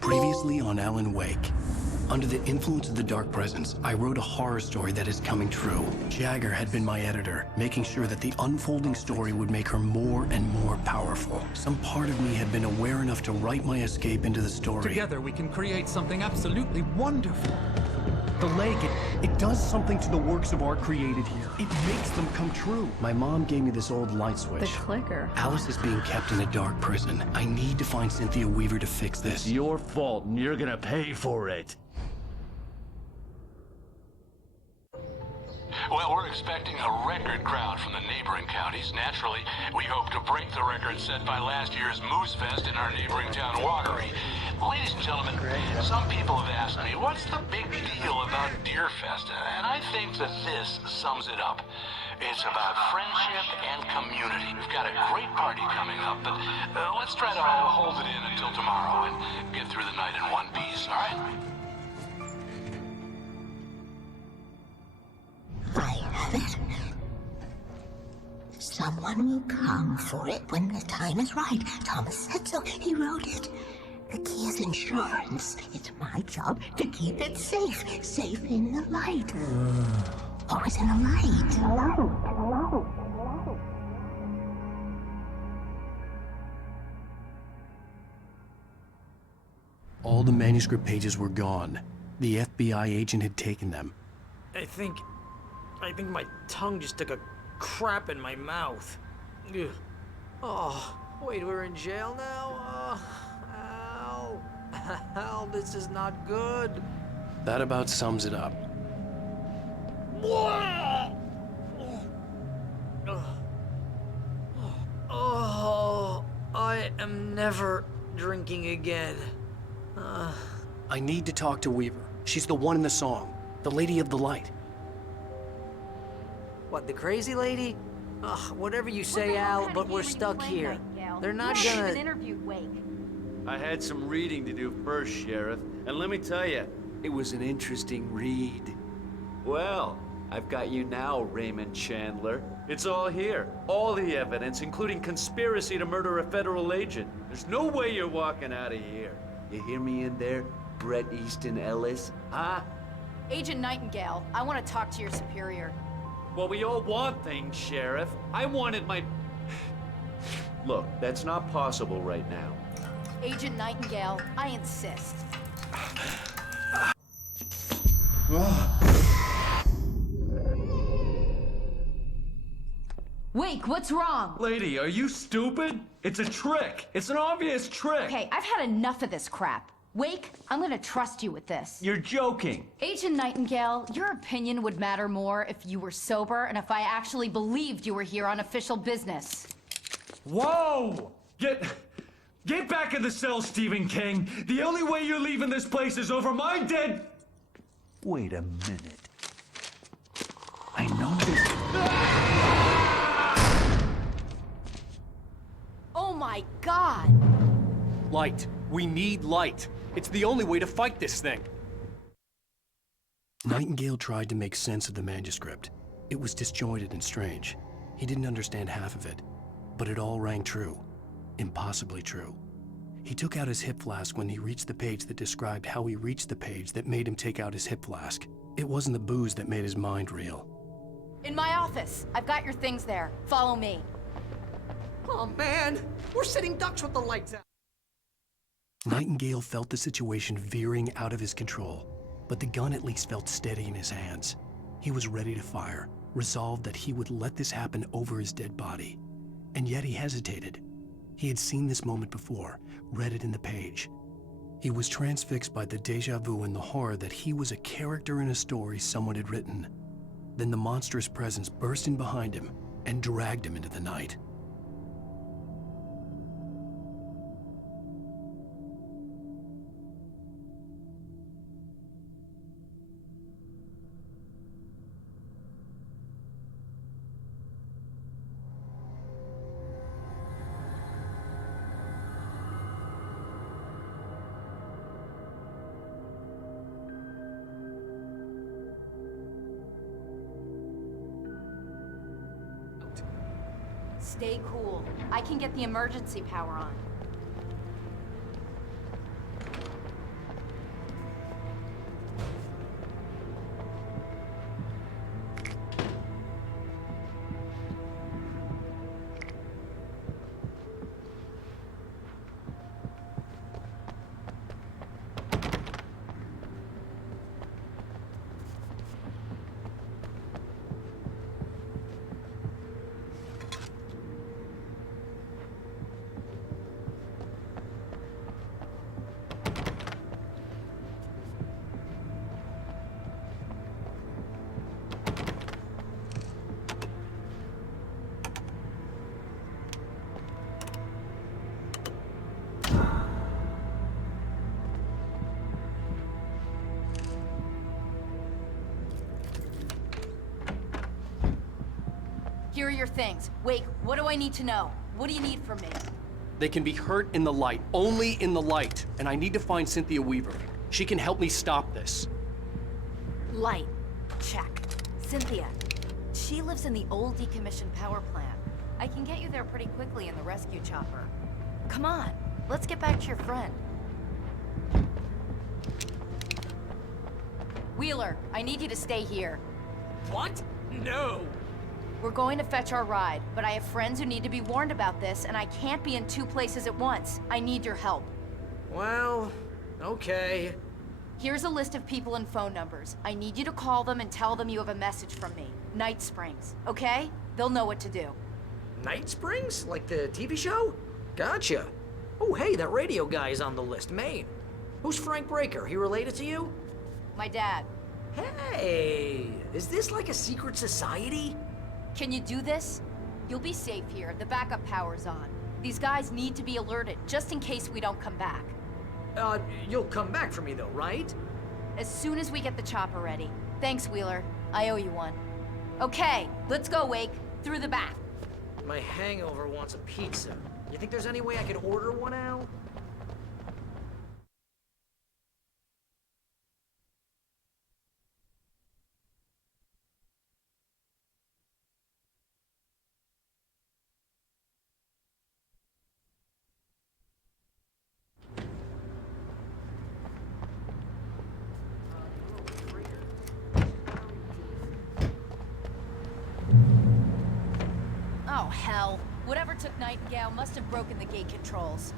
Previously on Alan Wake. Under the influence of the Dark Presence, I wrote a horror story that is coming true. Jagger had been my editor, making sure that the unfolding story would make her more and more powerful. Some part of me had been aware enough to write my escape into the story. Together we can create something absolutely wonderful. The lake, it does something to the works of art created here. It makes them come true. My mom gave me this old light switch. The clicker. Alice is being kept in a dark prison. I need to find Cynthia Weaver to fix this. It's your fault, and you're gonna pay for it. Well, we're expecting a record crowd from the neighboring counties. Naturally, we hope to break the record set by last year's Moose Fest in our neighboring town, Watery. Ladies and gentlemen, some people have asked me, what's the big deal about Deer Fest? And I think that this sums it up. It's about friendship and community. We've got a great party coming up, but let's try to hold it in until tomorrow and get through the night in one piece, all right? I have it. Someone will come for it when the time is right. Thomas said so. He wrote it. The key is insurance. It's my job to keep it safe. Safe in the light. Always in the light. All the manuscript pages were gone. The FBI agent had taken them. I think my tongue just took a crap in my mouth. Ugh. Oh, wait, we're in jail now? Ow. Ow, this is not good. That about sums it up. Oh, I am never drinking again. I need to talk to Weaver. She's the one in the song. The Lady of the Light. What, the crazy lady? Ugh, whatever you say, Al, but we're stuck here. They're not gonna... interviewed Wake. I had some reading to do first, Sheriff, and let me tell you, it was an interesting read. Well, I've got you now, Raymond Chandler. It's all here. All the evidence, including conspiracy to murder a federal agent. There's no way you're walking out of here. You hear me in there, Bret Easton Ellis? Huh? Agent Nightingale, I want to talk to your superior. Well, we all want things, Sheriff. I wanted my... Look, that's not possible right now. Agent Nightingale, I insist. Wake, what's wrong? Lady, are you stupid? It's a trick. It's an obvious trick. Okay, I've had enough of this crap. Wake, I'm gonna trust you with this. You're joking. Agent Nightingale, your opinion would matter more if you were sober and if I actually believed you were here on official business. Whoa! Get back in the cell, Stephen King. The only way you're leaving this place is over my dead... Wait a minute. I know this... Oh my God! Light. We need light. It's the only way to fight this thing. Nightingale tried to make sense of the manuscript. It was disjointed and strange. He didn't understand half of it, but it all rang true. Impossibly true. He took out his hip flask when he reached the page that described how he reached the page that made him take out his hip flask. It wasn't the booze that made his mind reel. In my office. I've got your things there. Follow me. Oh man, we're sitting ducks with the lights out. Nightingale felt the situation veering out of his control, but the gun at least felt steady in his hands. He was ready to fire, resolved that he would let this happen over his dead body. And yet he hesitated. He had seen this moment before, read it in the page. He was transfixed by the déjà vu and the horror that he was a character in a story someone had written. Then the monstrous presence burst in behind him and dragged him into the night. Stay cool. I can get the emergency power on. Here are your things. Wait, what do I need to know? What do you need from me? They can be hurt in the light, only in the light. And I need to find Cynthia Weaver. She can help me stop this. Light. Check. Cynthia. She lives in the old decommissioned power plant. I can get you there pretty quickly in the rescue chopper. Come on, let's get back to your friend. Wheeler, I need you to stay here. What? No. We're going to fetch our ride, but I have friends who need to be warned about this, and I can't be in two places at once. I need your help. Well, okay. Here's a list of people and phone numbers. I need you to call them and tell them you have a message from me. Night Springs, okay? They'll know what to do. Night Springs? Like the TV show? Gotcha. Oh, hey, that radio guy is on the list, Maine. Who's Frank Breaker? He related to you? My dad. Hey, is this like a secret society? Can you do this? You'll be safe here. The backup power's on. These guys need to be alerted, just in case we don't come back. You'll come back for me though, right? As soon as we get the chopper ready. Thanks, Wheeler. I owe you one. Okay, let's go, Wake. Through the back. My hangover wants a pizza. You think there's any way I could order one out? Oh, hell. Whatever took Nightingale must have broken the gate controls.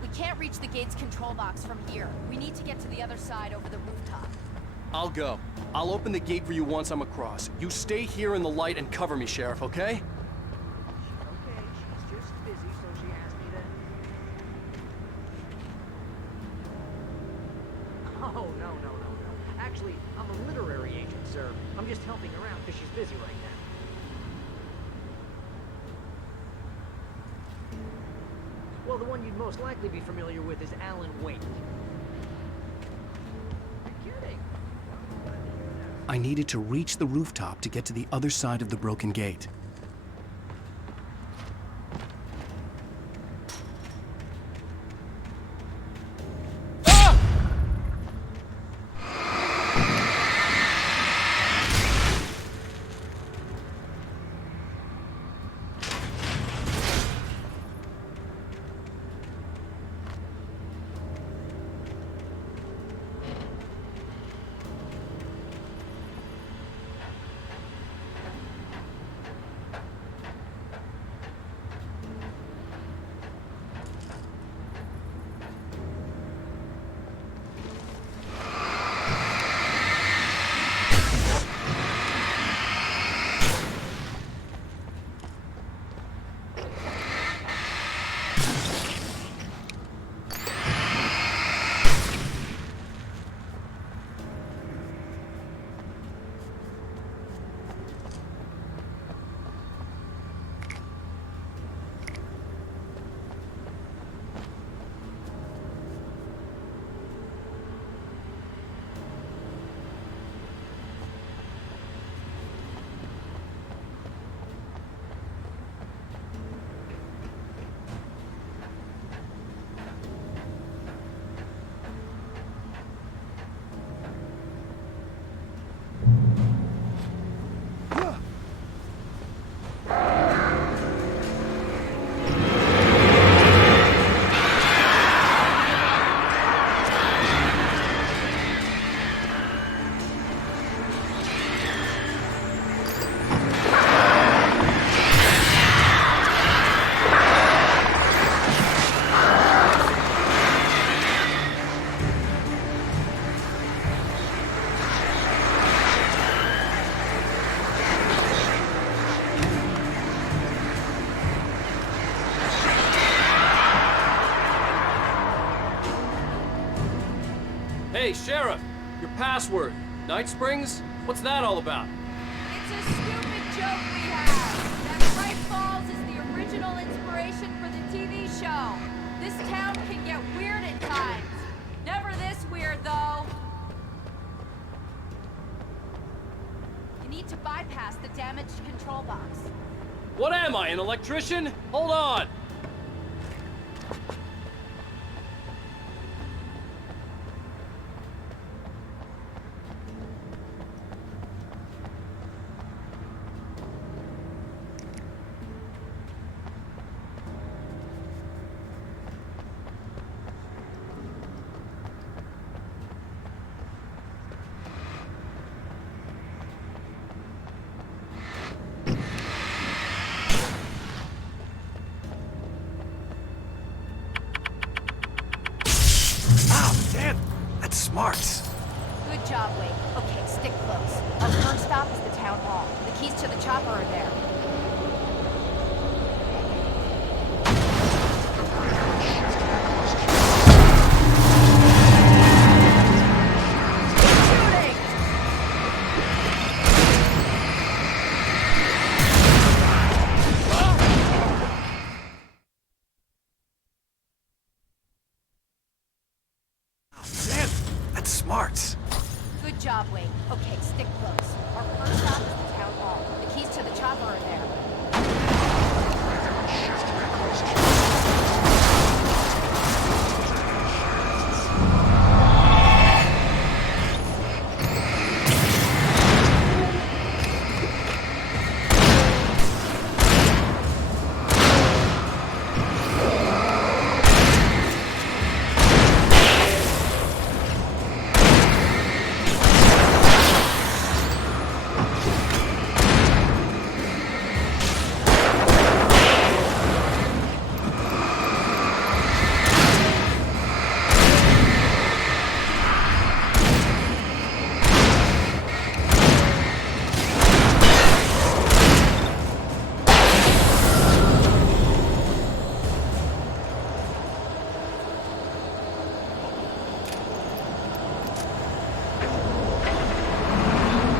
We can't reach the gate's control box from here. We need to get to the other side over the rooftop. I'll go. I'll open the gate for you once I'm across. You stay here in the light and cover me, Sheriff, okay? Okay, she's just busy, so she asked me to... Oh, no. Actually, I'm a literary agent, sir. I'm just helping her out because she's busy right now. Well, the one you'd most likely be familiar with is Alan Wake. You're kidding. I needed to reach the rooftop to get to the other side of the broken gate. Hey, Sheriff! Your password. Night Springs? What's that all about? It's a stupid joke we have. That Bright Falls is the original inspiration for the TV show. This town can get weird at times. Never this weird, though. You need to bypass the damaged control box. What am I, an electrician? Hold on! Dan, that's smart. Good job, Wade. Okay, stick close. Our first stop is the town hall. The keys to the chopper are there. Shooting! Dan, that's smart. Good job, Wade. Okay, stick close. Our first stop is the town hall. The keys to the chopper are there.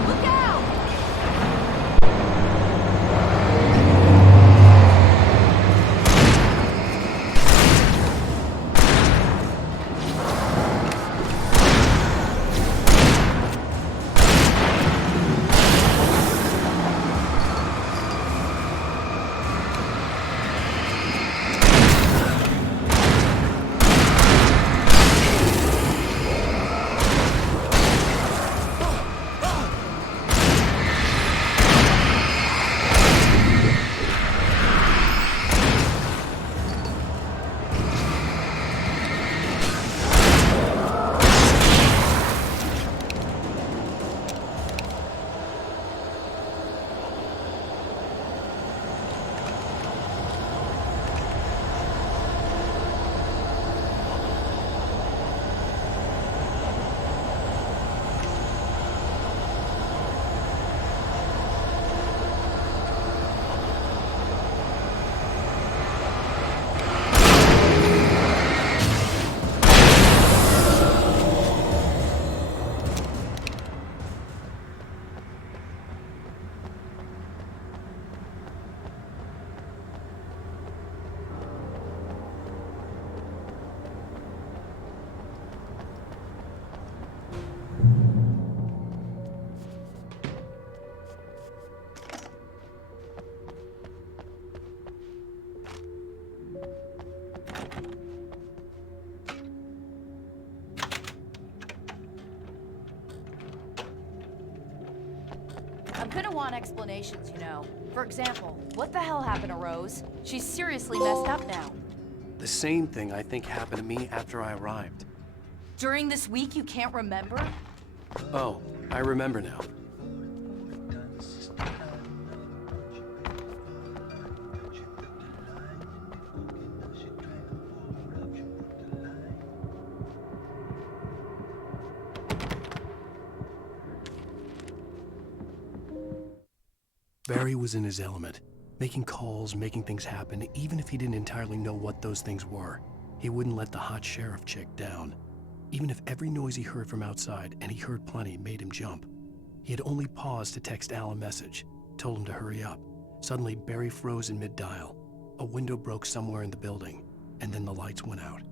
Look out! I'm gonna want explanations, you know. For example, what the hell happened to Rose? She's seriously messed up now. The same thing I think happened to me after I arrived. During this week, you can't remember? Oh, I remember now. Barry was in his element, making calls, making things happen, even if he didn't entirely know what those things were. He wouldn't let the hot sheriff chick down. Even if every noise he heard from outside, and he heard plenty, made him jump. He had only paused to text Al a message, told him to hurry up. Suddenly, Barry froze in mid-dial. A window broke somewhere in the building, and then the lights went out.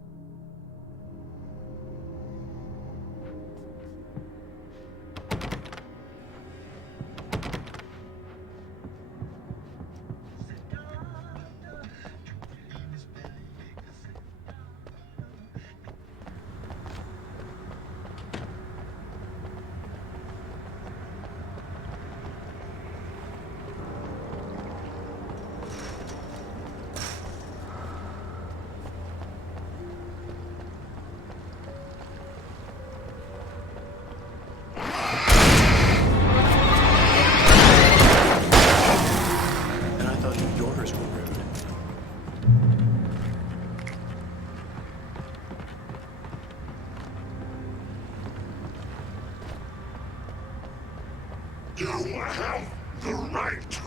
You have the right to.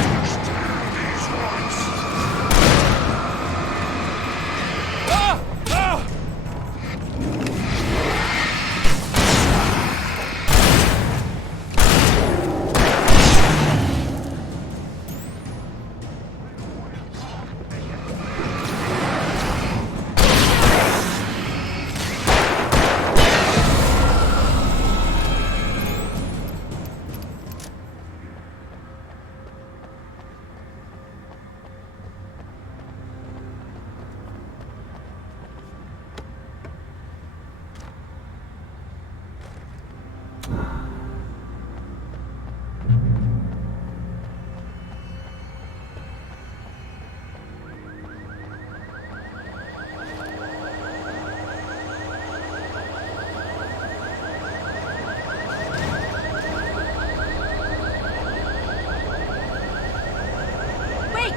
Understand these rights. Ah! Ah!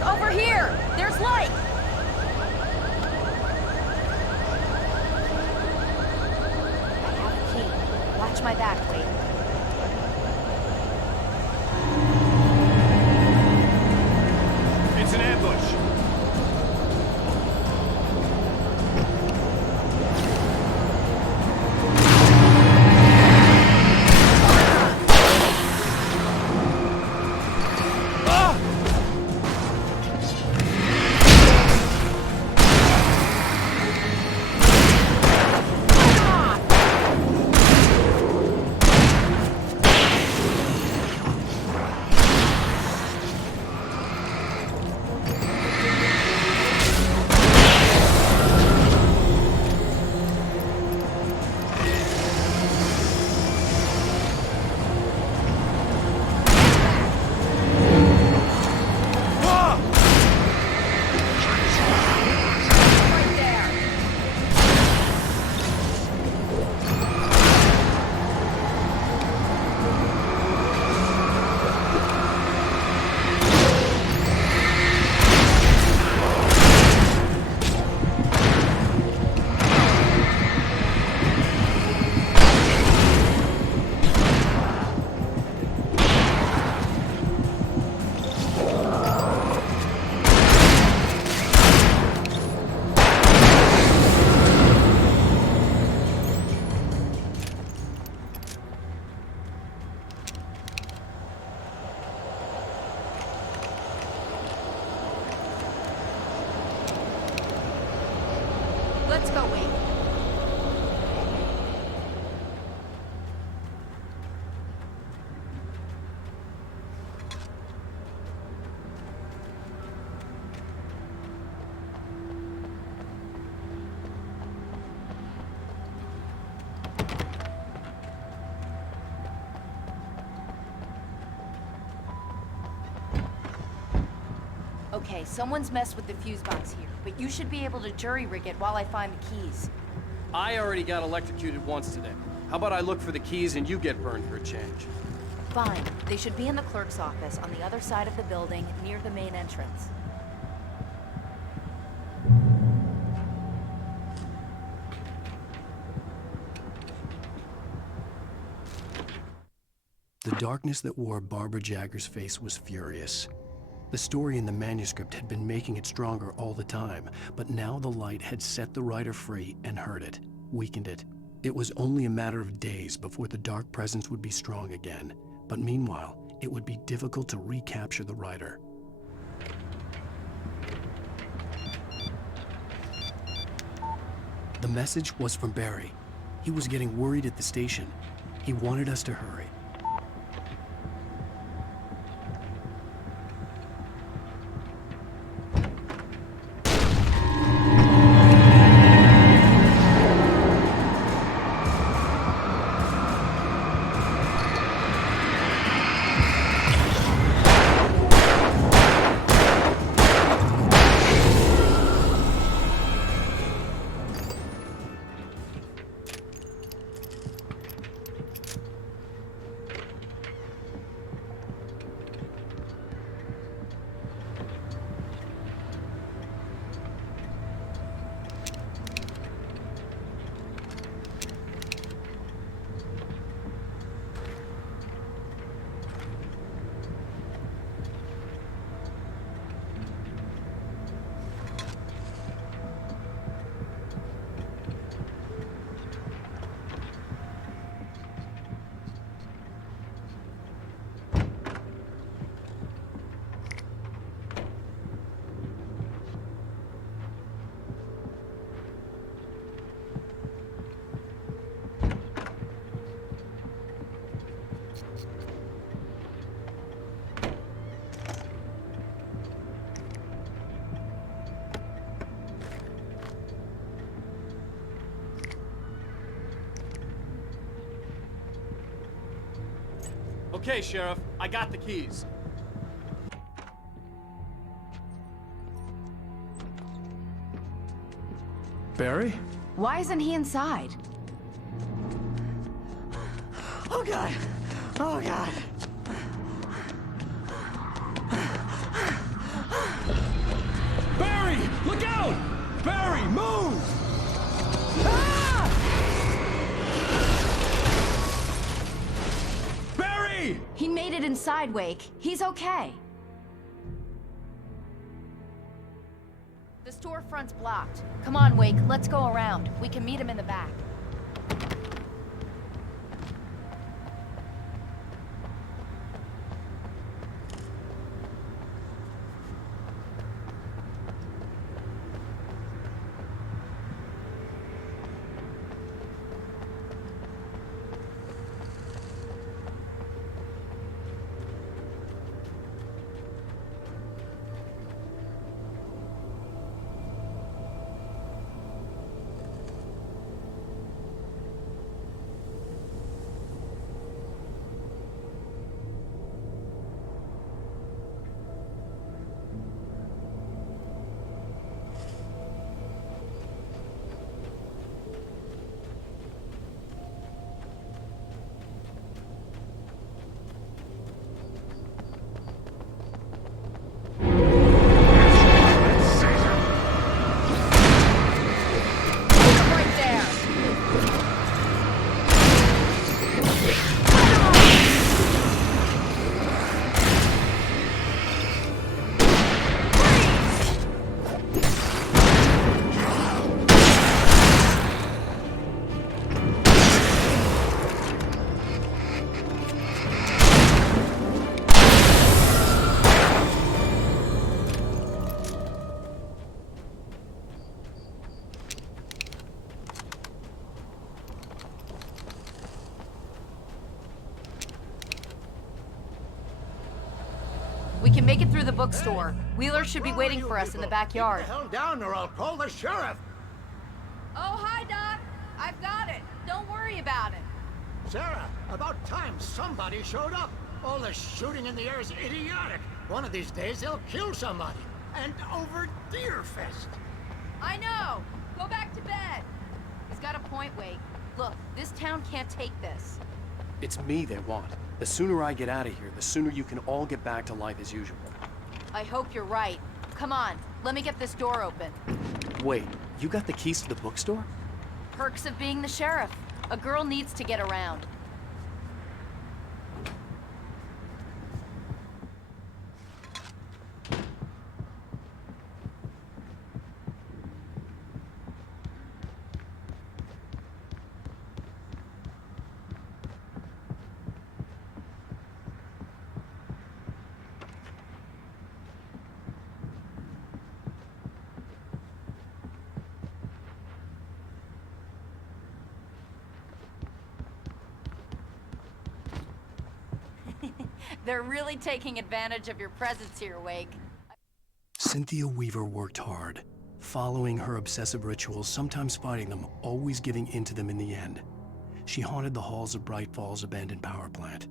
Over here! There's light! I have a key. Watch my back, wait. It's an ambush. Let's go, wait. Okay, someone's messed with the fuse box here, but you should be able to jury-rig it while I find the keys. I already got electrocuted once today. How about I look for the keys and you get burned for a change? Fine. They should be in the clerk's office on the other side of the building, near the main entrance. The darkness that wore Barbara Jagger's face was furious. The story in the manuscript had been making it stronger all the time, but now the light had set the writer free and hurt it, weakened it. It was only a matter of days before the dark presence would be strong again, but meanwhile, it would be difficult to recapture the writer. The message was from Barry. He was getting worried at the station. He wanted us to hurry. Okay, Sheriff, I got the keys. Barry? Why isn't he inside? Oh God! Oh God! Barry! Look out! Barry, move! Barry! He made it inside, Wake. He's okay. The storefront's blocked. Come on, Wake. Let's go around. We can meet him in the back. We can make it through the bookstore. Wheeler should be waiting for us in the backyard. Keep the hell down or I'll call the sheriff. Oh, hi, Doc. I've got it. Don't worry about it. Sarah, about time somebody showed up. All the shooting in the air is idiotic. One of these days they'll kill somebody. And over Deerfest. I know. Go back to bed. He's got a point, Wake. Look, this town can't take this. It's me they want. The sooner I get out of here, the sooner you can all get back to life as usual. I hope you're right. Come on, let me get this door open. Wait, you got the keys to the bookstore? Perks of being the sheriff. A girl needs to get around. They're really taking advantage of your presence here, Wake. Cynthia Weaver worked hard, following her obsessive rituals, sometimes fighting them, always giving in to them in the end. She haunted the halls of Bright Falls abandoned power plant.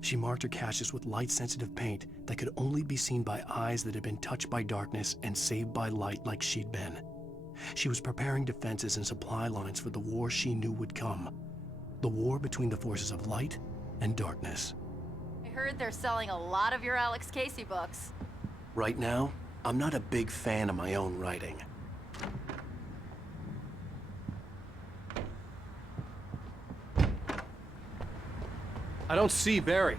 She marked her caches with light-sensitive paint that could only be seen by eyes that had been touched by darkness and saved by light like she'd been. She was preparing defenses and supply lines for the war she knew would come. The war between the forces of light and darkness. I heard they're selling a lot of your Alex Casey books. Right now, I'm not a big fan of my own writing. I don't see Barry.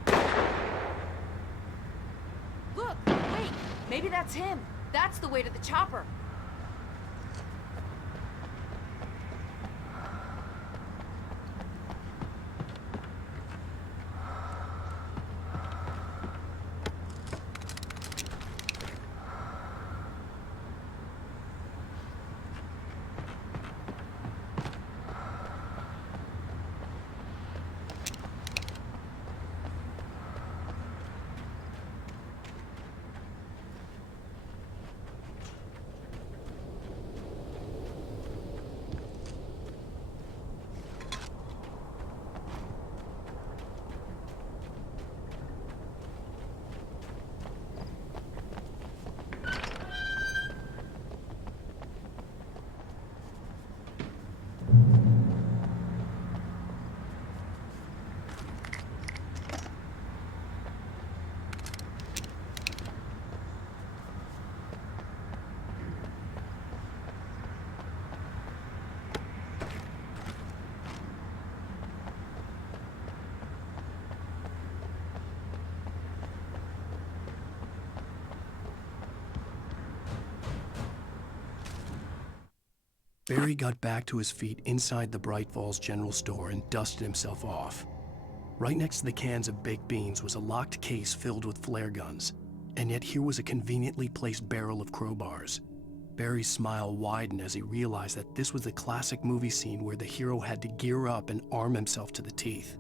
Look, wait, maybe that's him. That's the way to the chopper. Barry got back to his feet inside the Bright Falls General Store and dusted himself off. Right next to the cans of baked beans was a locked case filled with flare guns, and yet here was a conveniently placed barrel of crowbars. Barry's smile widened as he realized that this was the classic movie scene where the hero had to gear up and arm himself to the teeth.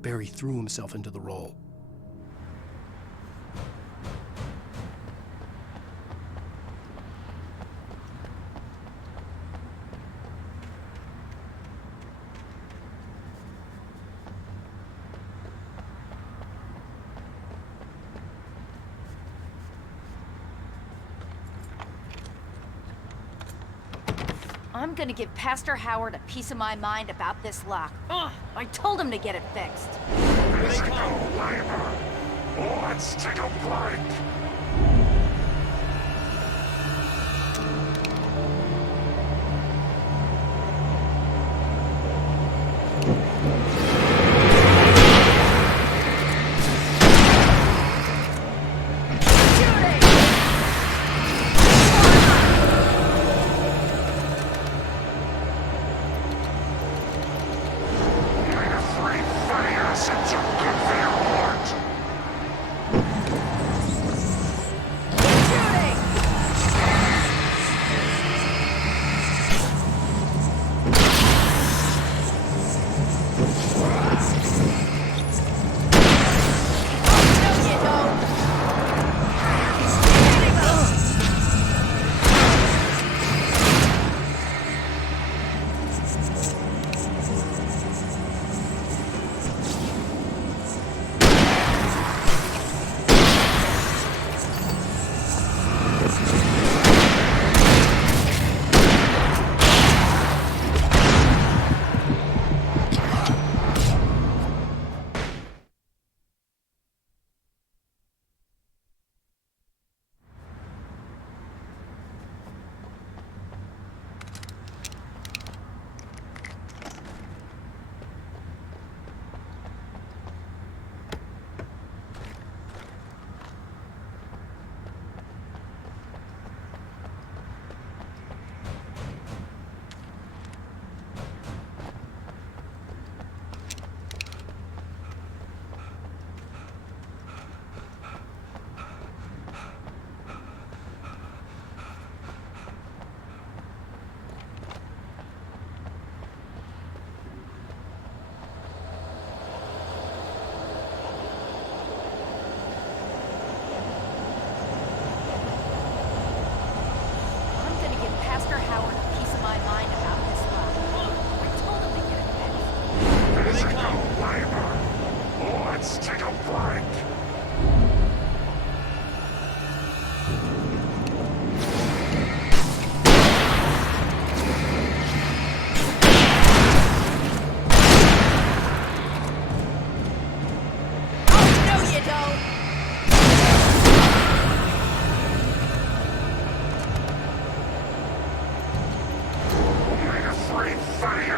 Barry threw himself into the role. I'm gonna give Pastor Howard a piece of my mind about this lock. Ugh, I told him to get it fixed. Let's go, Limer. Let's take a break.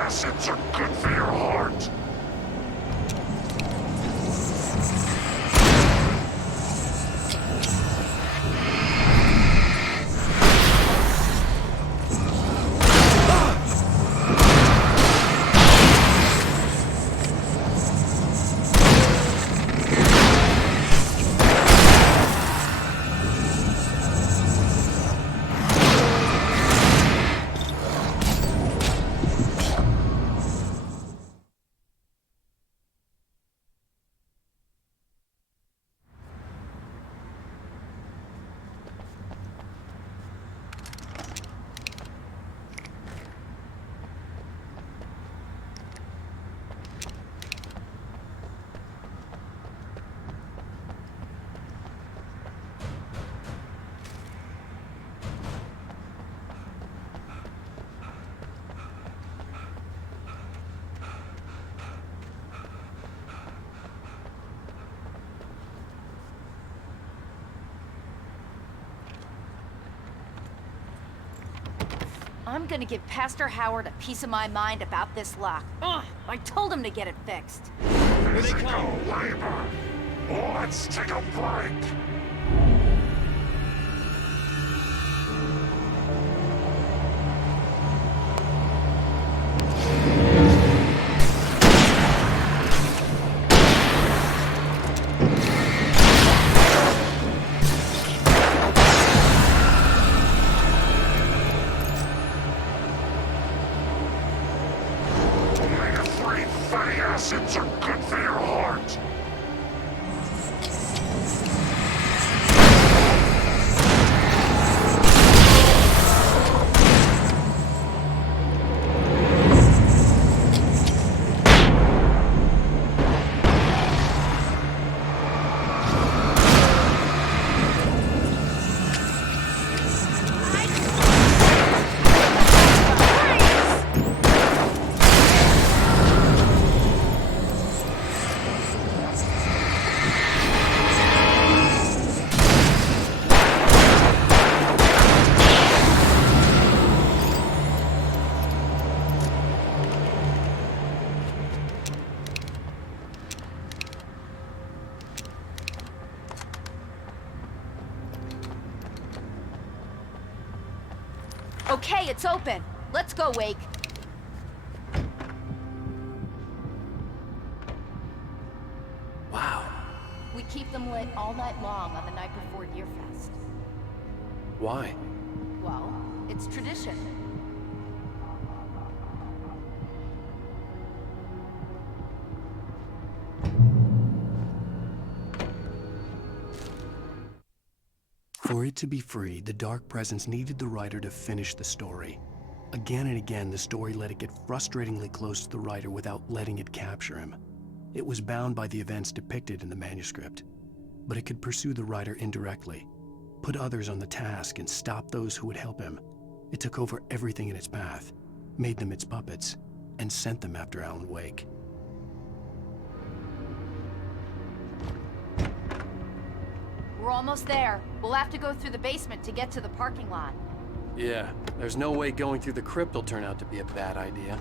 Acids are good for your heart. I'm gonna give Pastor Howard a piece of my mind about this lock. Ugh, I told him to get it fixed. Let's go, Limer. Let's take a break. Fatty acids are good for your heart. Okay, it's open. Let's go, Wake. Wow. We keep them lit all night long on the night before Deerfest. Why? Well, it's tradition. For it to be free, the Dark Presence needed the writer to finish the story. Again and again, the story let it get frustratingly close to the writer without letting it capture him. It was bound by the events depicted in the manuscript, but it could pursue the writer indirectly, put others on the task, and stop those who would help him. It took over everything in its path, made them its puppets, and sent them after Alan Wake. We're almost there. We'll have to go through the basement to get to the parking lot. Yeah, there's no way going through the crypt will turn out to be a bad idea.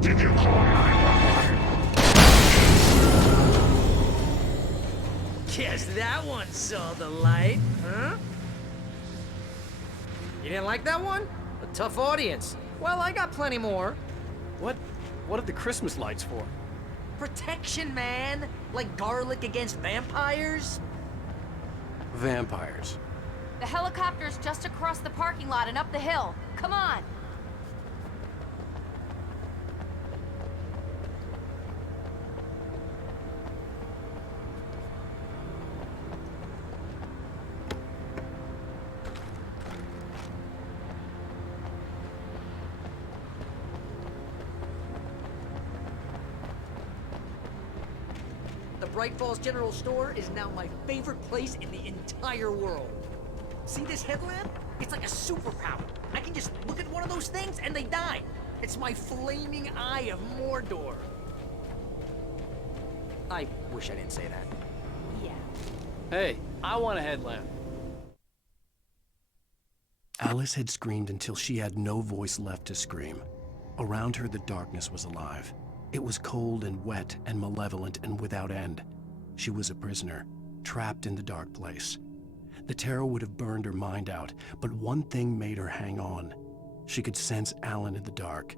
Did you call 911? Guess that one saw the light, huh? You didn't like that one? A tough audience. Well, I got plenty more. What are the Christmas lights for? Protection, man. Like garlic against vampires. Vampires. The helicopter's just across the parking lot and up the hill. Come on. The Bright Falls General Store is now my favorite place in the entire world. See this headlamp? It's like a superpower. I can just look at one of those things and they die. It's my flaming eye of Mordor. I wish I didn't say that. Yeah. Hey, I want a headlamp. Alice had screamed until she had no voice left to scream. Around her, the darkness was alive. It was cold and wet and malevolent and without end. She was a prisoner, trapped in the dark place. The terror would have burned her mind out, but one thing made her hang on. She could sense Alan in the dark.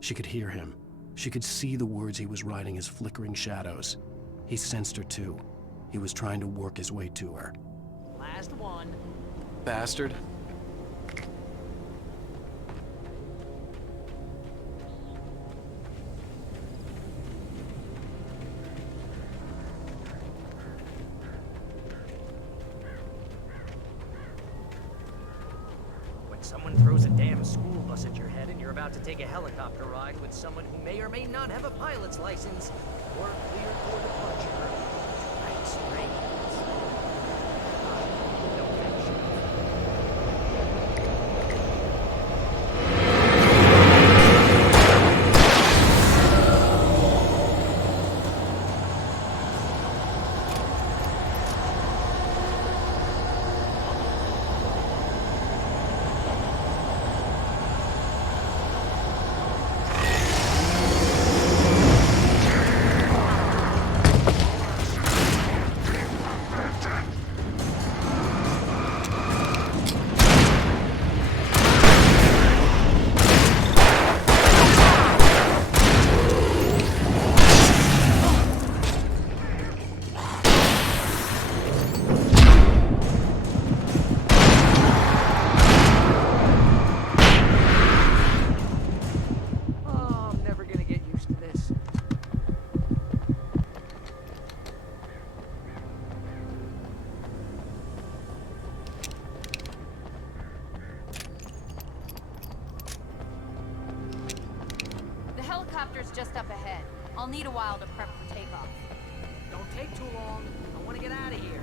She could hear him. She could see the words he was writing as flickering shadows. He sensed her too. He was trying to work his way to her. Last one. Bastard. Someone throws a damn school bus at your head and you're about to take a helicopter ride with someone who may or may not have a pilot's license or clear for departure. Nice rains. No fiction. Helicopter's just up ahead. I'll need a while to prep for takeoff. Don't take too long. I want to get out of here.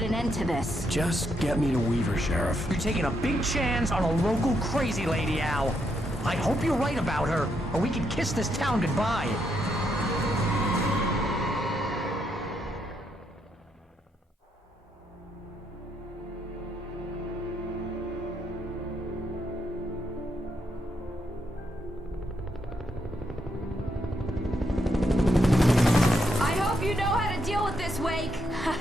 put an end to this. Just get me to Weaver, Sheriff. You're taking a big chance on a local crazy lady, Al. I hope you're right about her, or we can kiss this town goodbye.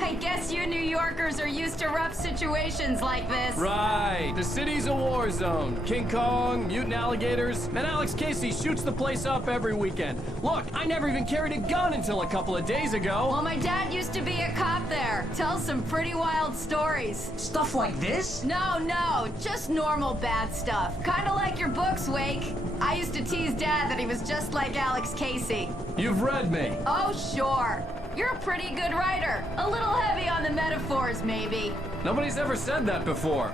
I guess you New Yorkers are used to rough situations like this. Right. The city's a war zone. King Kong, mutant alligators, and Alex Casey shoots the place up every weekend. Look, I never even carried a gun until a couple of days ago. Well, my dad used to be a cop there. Tells some pretty wild stories. Stuff like this? No, just normal bad stuff. Kinda like your books, Wake. I used to tease Dad that he was just like Alex Casey. You've read me. Oh, sure. You're a pretty good writer. A little heavy on the metaphors, maybe. Nobody's ever said that before.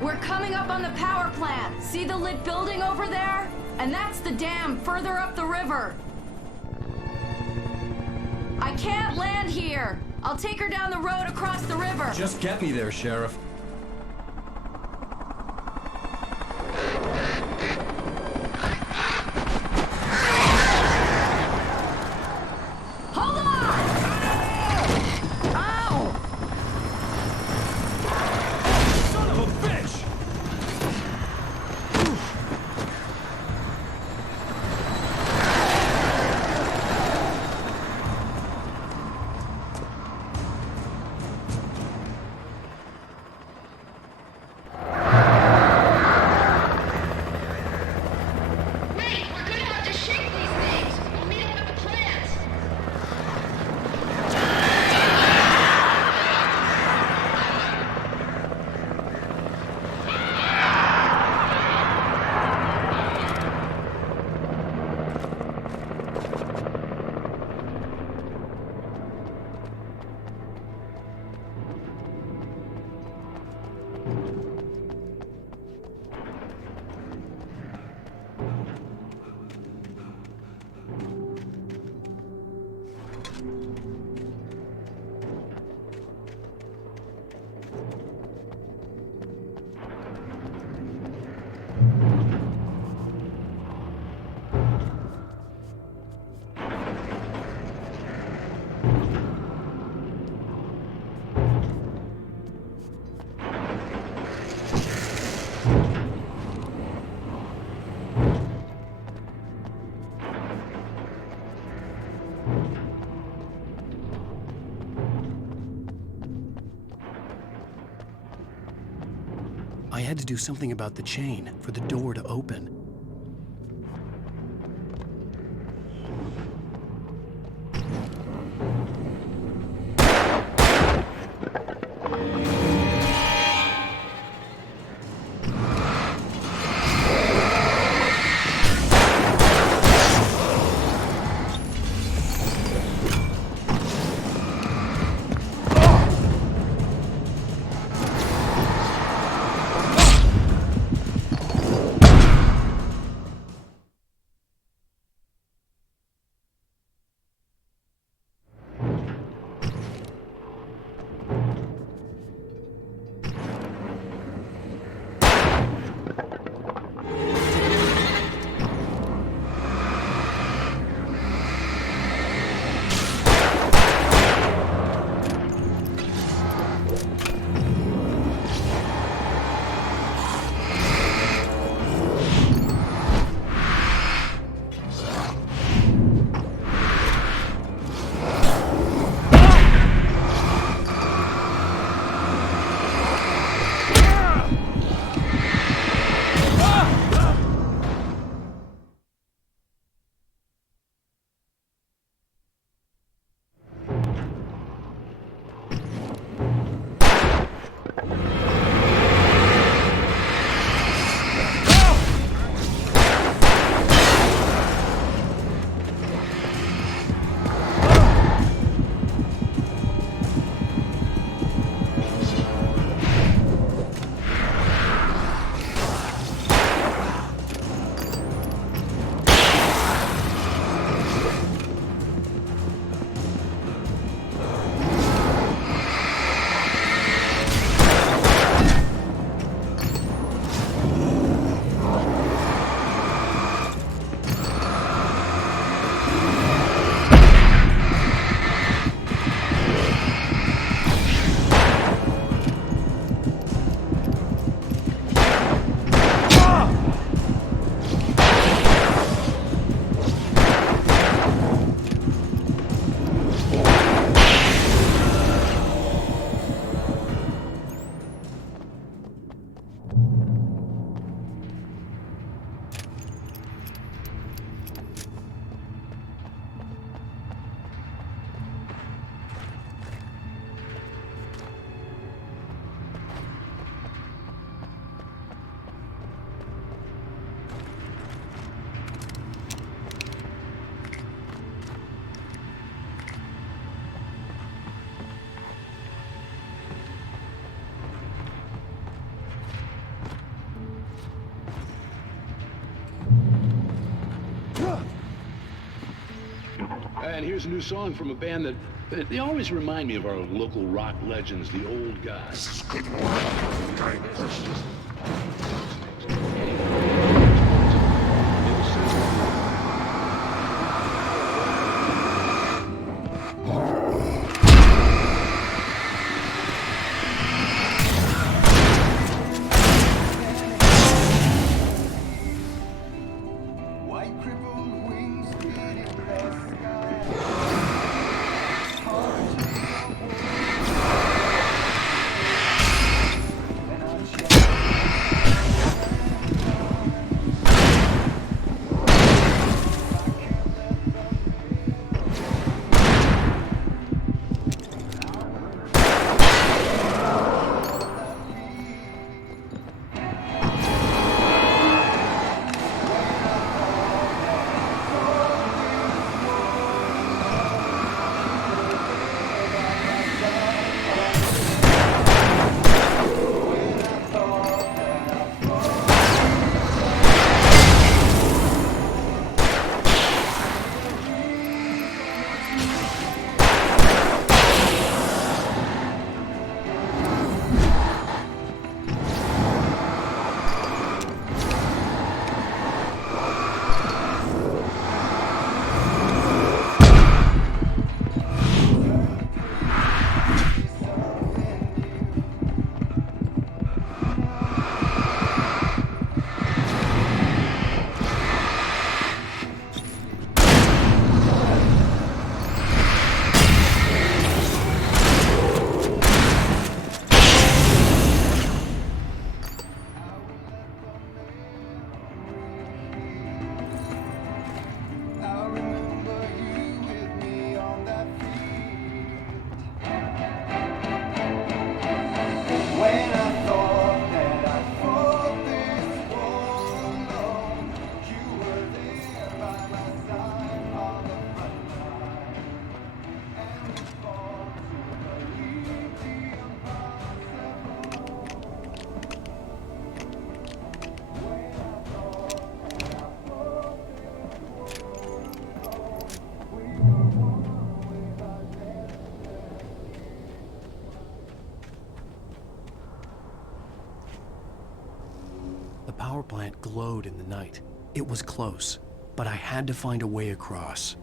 We're coming up on the power plant. See the lit building over there? And that's the dam further up the river. I can't land here. I'll take her down the road across the river. Just get me there, Sheriff. I had to do something about the chain for the door to open. and here's a new song from a band that they always remind me of our local rock legends, the old guys. Good work, guy. The power plant glowed in the night. It was close, but I had to find a way across.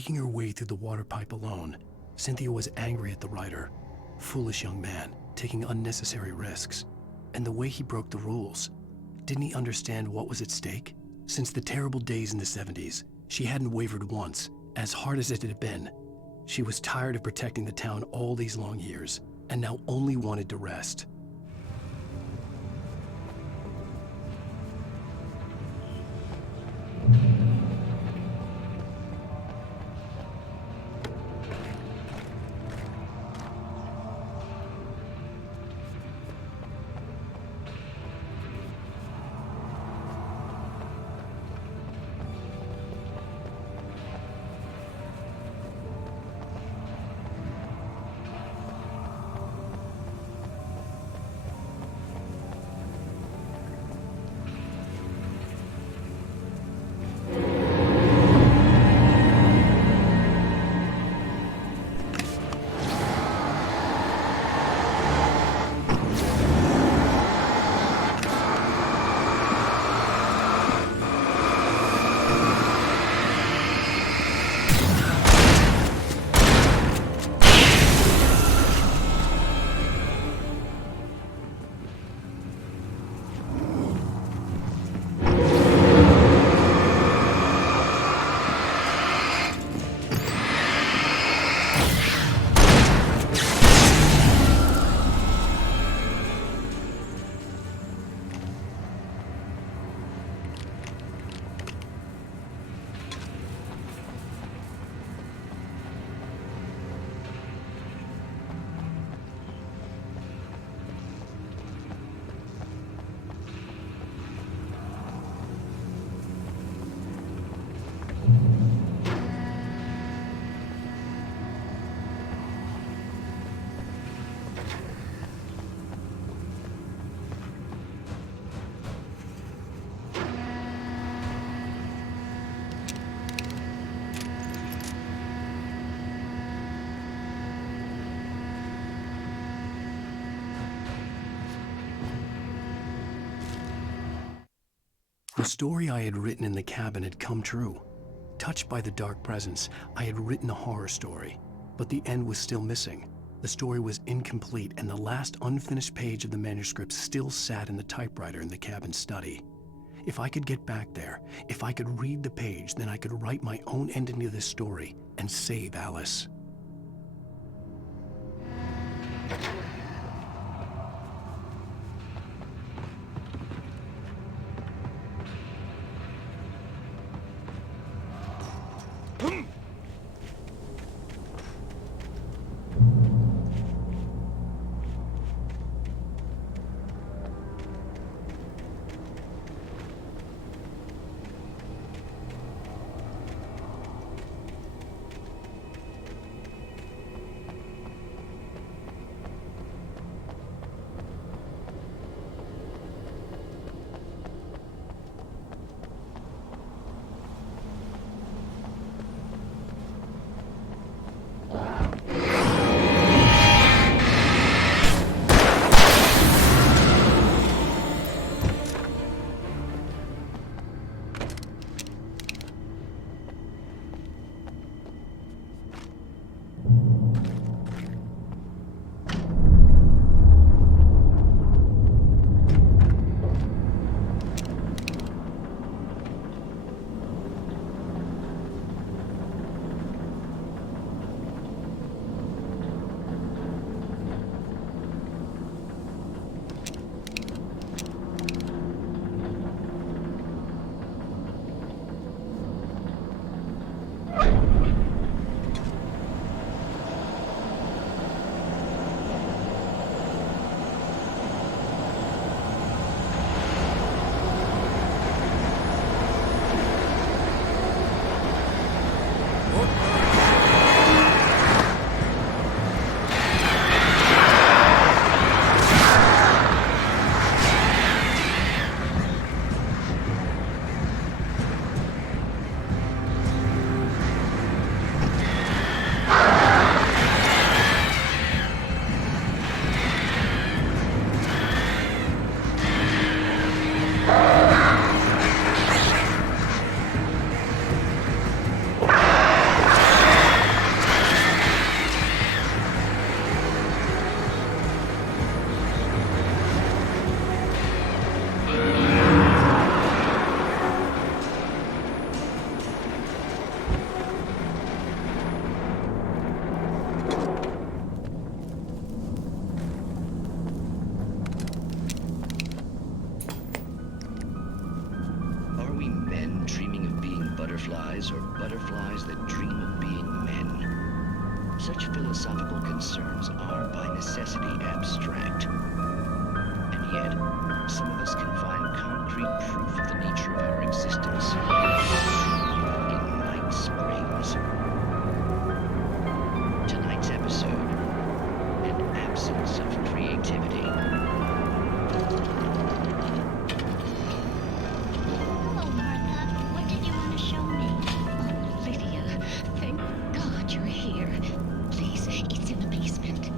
Making her way through the water pipe alone, Cynthia was angry at the writer. Foolish young man, taking unnecessary risks. And the way he broke the rules. Didn't he understand what was at stake? Since the terrible days in the 70s, she hadn't wavered once, as hard as it had been. She was tired of protecting the town all these long years, and now only wanted to rest. The story I had written in the cabin had come true. Touched by the dark presence, I had written a horror story, but the end was still missing. The story was incomplete, and the last unfinished page of the manuscript still sat in the typewriter in the cabin study. If I could get back there, if I could read the page, then I could write my own ending to this story and save Alice. flies or butterflies that dream of being men. Such philosophical concerns are by necessity abstract. And yet, some of us can find concrete proof of the nature of our existence in Night Springs. Tonight's episode, an absence of creativity. Hello, Martha. What did you want to show me? Oh, Lydia, thank God you're here. Please, it's in the basement.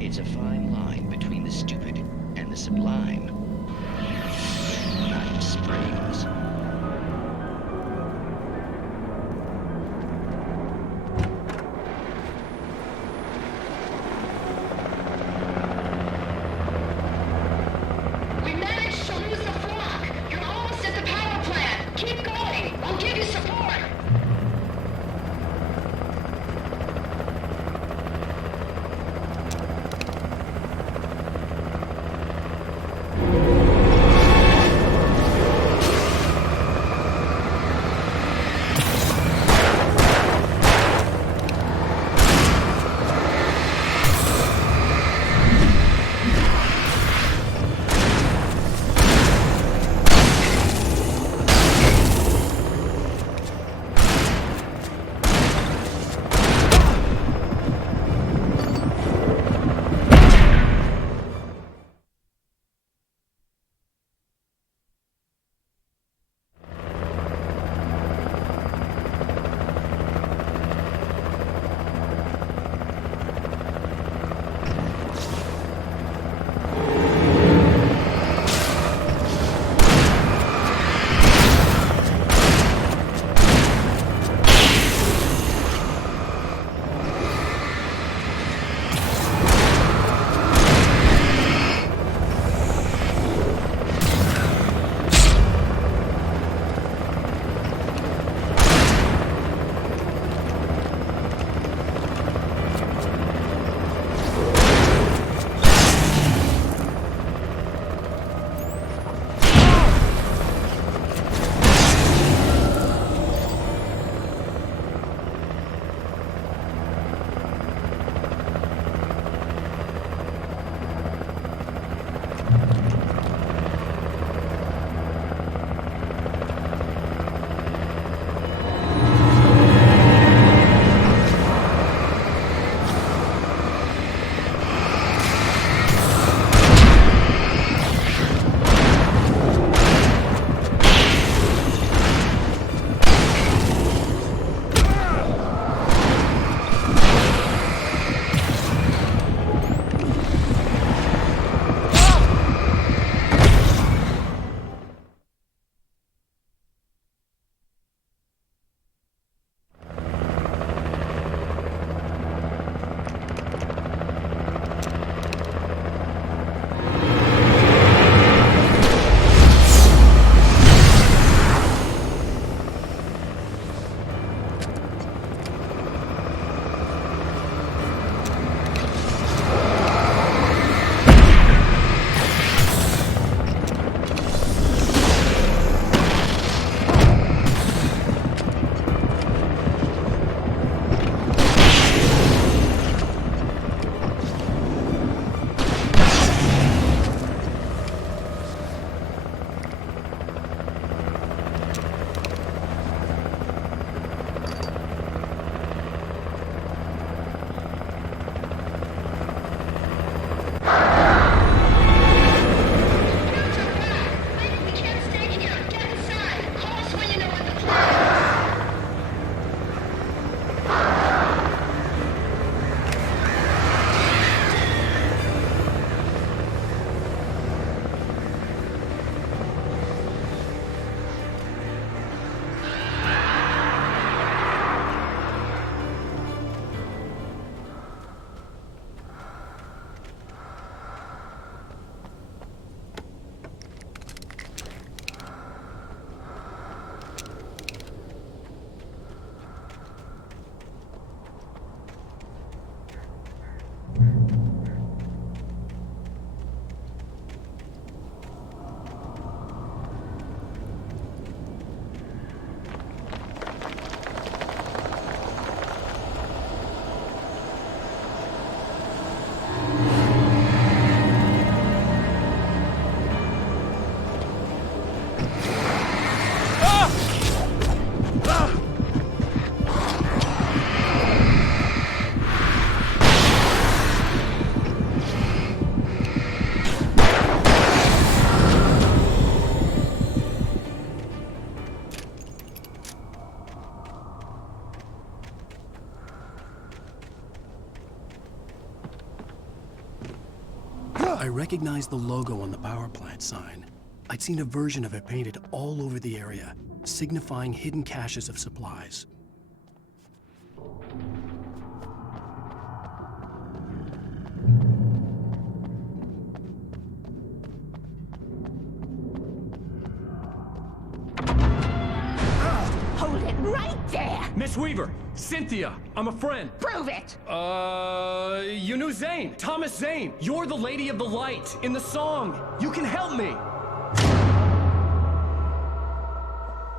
It's a fine line between the stupid and the sublime. Night Springs. We managed to lose the flock. You're almost at the power plant. Keep going. I'll give you support. I recognized the logo on the power plant sign. I'd seen a version of it painted all over the area, signifying hidden caches of supplies. Hold it right there! Miss Weaver, Cynthia, I'm a friend. Prove it! You knew Zane, Thomas Zane. You're the Lady of the Light in the song. You can help me.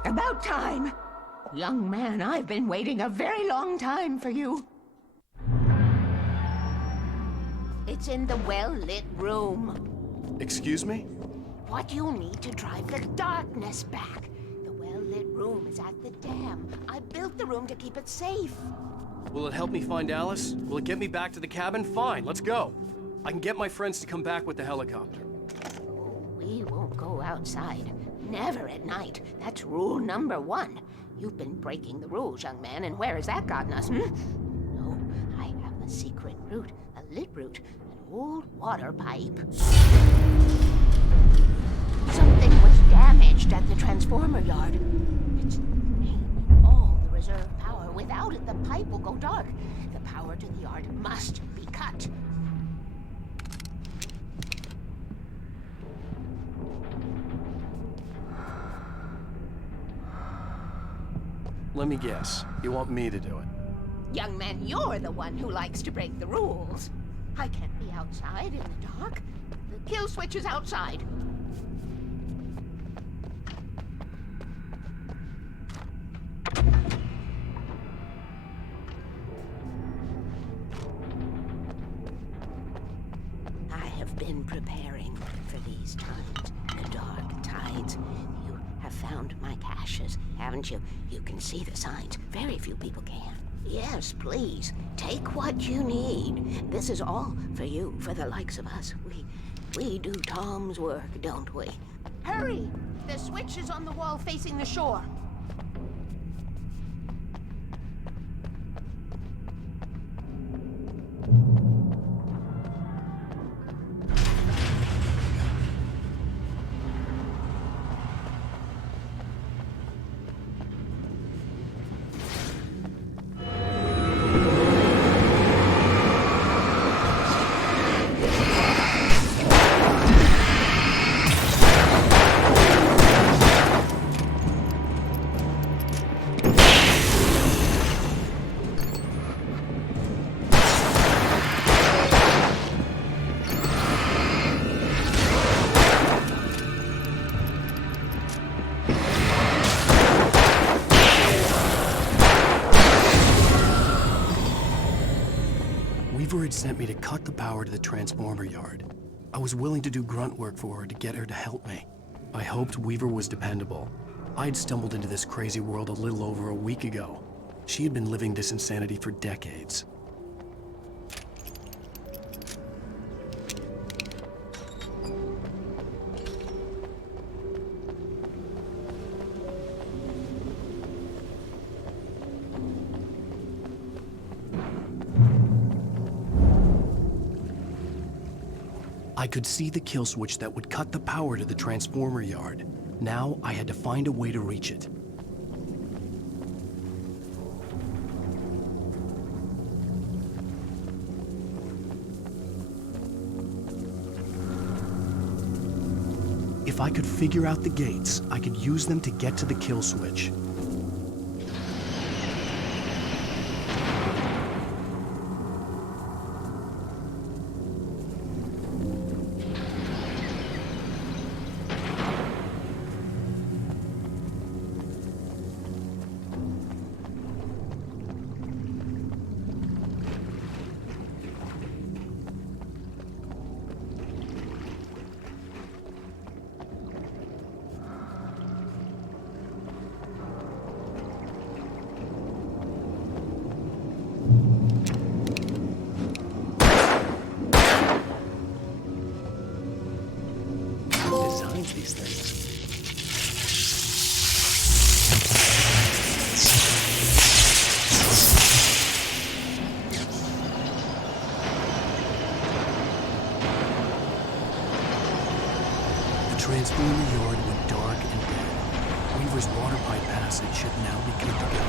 About time. Young man, I've been waiting a very long time for you. It's in the well-lit room. Excuse me? What you need to drive the darkness back. The well-lit room is at the dam. I built the room to keep it safe. Will it help me find Alice? Will it get me back to the cabin? Fine, let's go. I can get my friends to come back with the helicopter. We won't go outside. Never at night. That's rule number 1. You've been breaking the rules, young man, and where has that gotten us, No, I have a secret route, a lit route, an old water pipe. Something was damaged at the transformer yard. It's draining all the reserve power. Without it, the pipe will go dark. The power to the yard must be cut. Let me guess. You want me to do it? Young man, you're the one who likes to break the rules. I can't be outside in the dark. The kill switch is outside. I have been preparing for these times, the dark tides. You have found my caches, haven't you? You can see the signs. Very few people can. Yes, please. Take what you need. This is all for you, for the likes of us. We do Tom's work, don't we? Hurry! The switch is on the wall facing the shore. Weaver had sent me to cut the power to the transformer yard. I was willing to do grunt work for her to get her to help me. I hoped Weaver was dependable. I'd stumbled into this crazy world a little over a week ago. She had been living this insanity for decades. I could see the kill switch that would cut the power to the transformer yard. Now I had to find a way to reach it. If I could figure out the gates, I could use them to get to the kill switch. These things. transformer yard went dark and dead. Weaver's water pipe passage should now be good to go.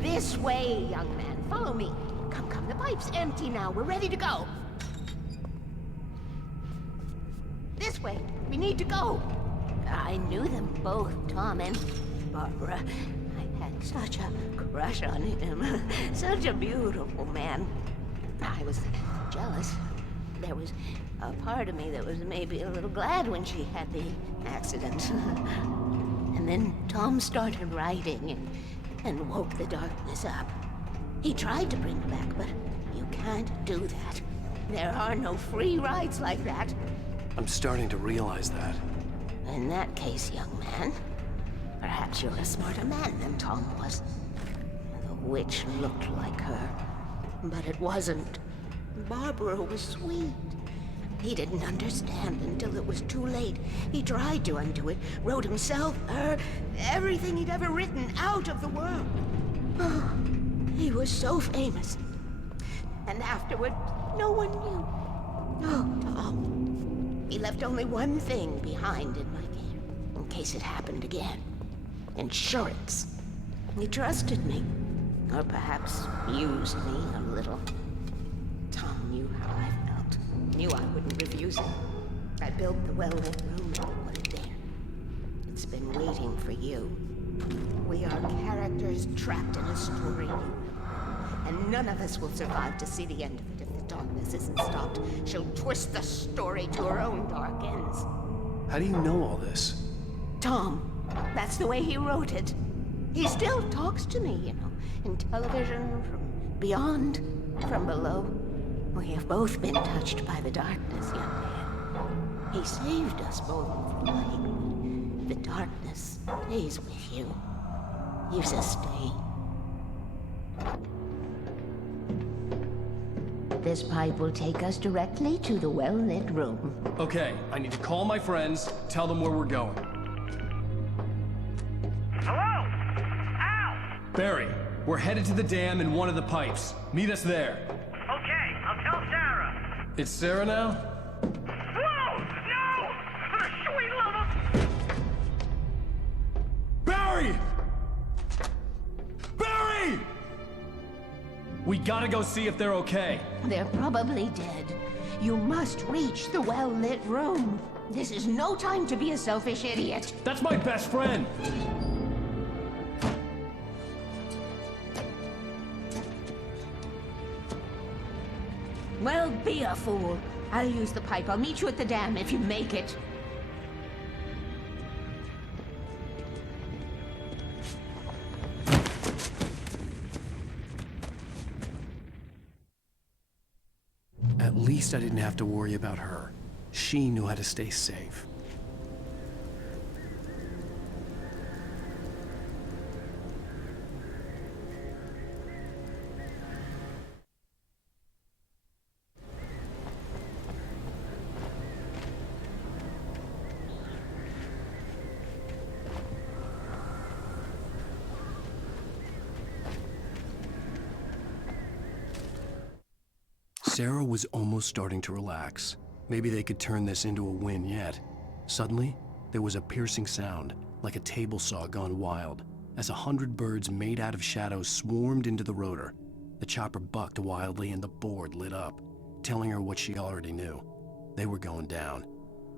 This way, young man. Follow me. Come, come. The pipe's empty now. We're ready to go. This way. We need to go. I knew them both, Tom and Barbara. I had such a crush on him. Such a beautiful man. I was jealous. There was a part of me that was maybe a little glad when she had the accident. And then Tom started writing and woke the darkness up. He tried to bring her back, but you can't do that. There are no free rides like that. I'm starting to realize that. In that case, young man, perhaps you're a smarter man than Tom was. The witch looked like her, but it wasn't. Barbara was sweet. He didn't understand until it was too late. He tried to undo it, wrote himself, her, everything he'd ever written out of the world. Oh, he was so famous. And afterward, no one knew. Oh, Tom. He left only one thing behind in my care, in case it happened again. Insurance. He trusted me. Or perhaps used me a little. Tom knew how I felt. Knew I wouldn't refuse it. I built the well-lit room and put it there. It's been waiting for you. We are characters trapped in a story you know. And none of us will survive to see the end of it if the darkness isn't stopped. She'll twist the story to her own dark ends. How do you know all this? Tom, that's the way he wrote it. He still talks to me, you know, in television, from beyond, from below. We have both been touched by the darkness, young man. He saved us both with light. The darkness stays with you. You sustain. This pipe will take us directly to the well-lit room. Okay, I need to call my friends, tell them where we're going. Hello? Al! Barry, we're headed to the dam in one of the pipes. Meet us there. Okay, I'll tell Sarah. It's Sarah now? Whoa! No! For the sweet love of... Barry! Barry! We gotta go see if they're okay. They're probably dead. You must reach the well-lit room. This is no time to be a selfish idiot. That's my best friend. Well, be a fool. I'll use the pipe. I'll meet you at the dam if you make it. At least I didn't have to worry about her. She knew how to stay safe. Sarah was almost starting to relax. Maybe they could turn this into a win yet. Suddenly, there was a piercing sound, like a table saw gone wild, as 100 birds made out of shadows swarmed into the rotor. The chopper bucked wildly and the board lit up, telling her what she already knew. They were going down.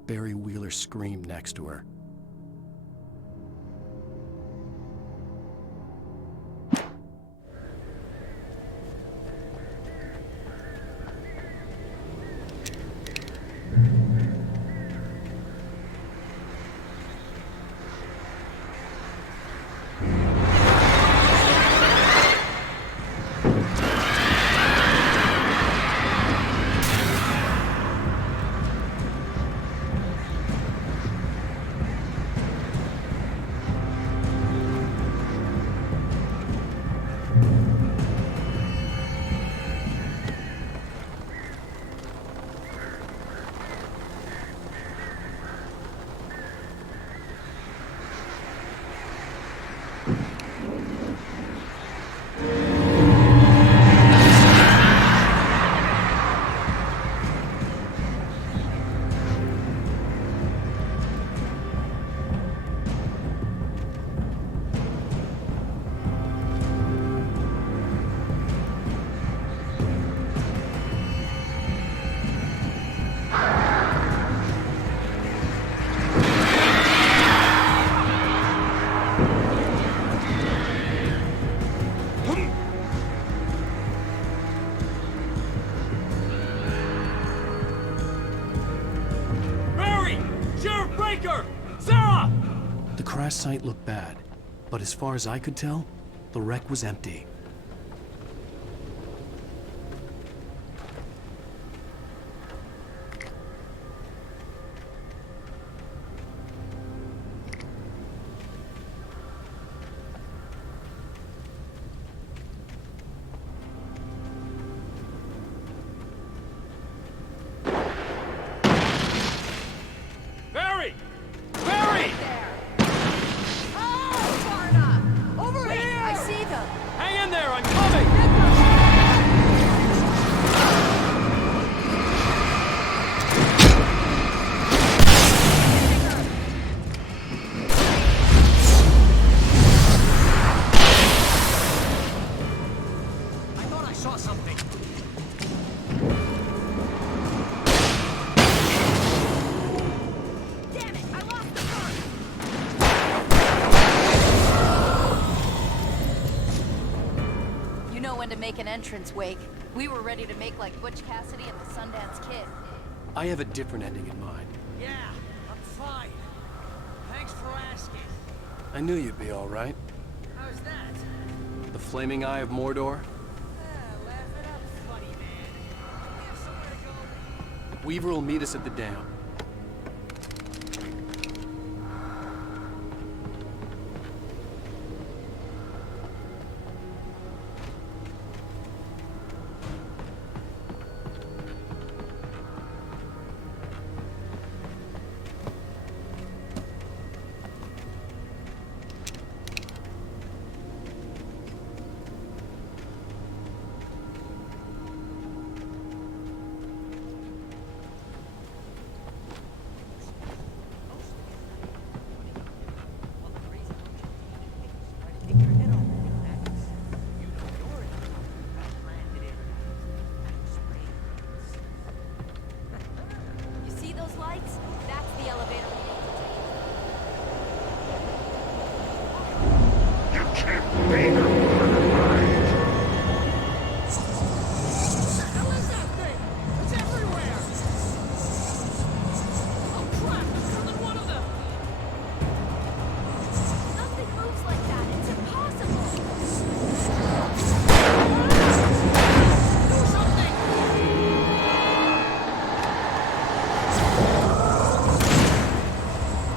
Barry Wheeler screamed next to her. The crash site looked bad, but as far as I could tell, the wreck was empty. To make an entrance wake. We were ready to make like Butch Cassidy and the Sundance Kid. I have a different ending in mind. Yeah, I'm fine. Thanks for asking. I knew you'd be all right. How's that? The flaming eye of Mordor? Laugh it up, funny man. We have somewhere to go. Weaver will meet us at the dam.